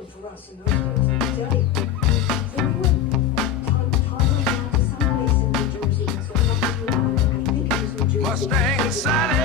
important for us in those days, let me tell you. So we went toddling down to some place in New Jersey, so I think it was New Jersey. Mustang Sally.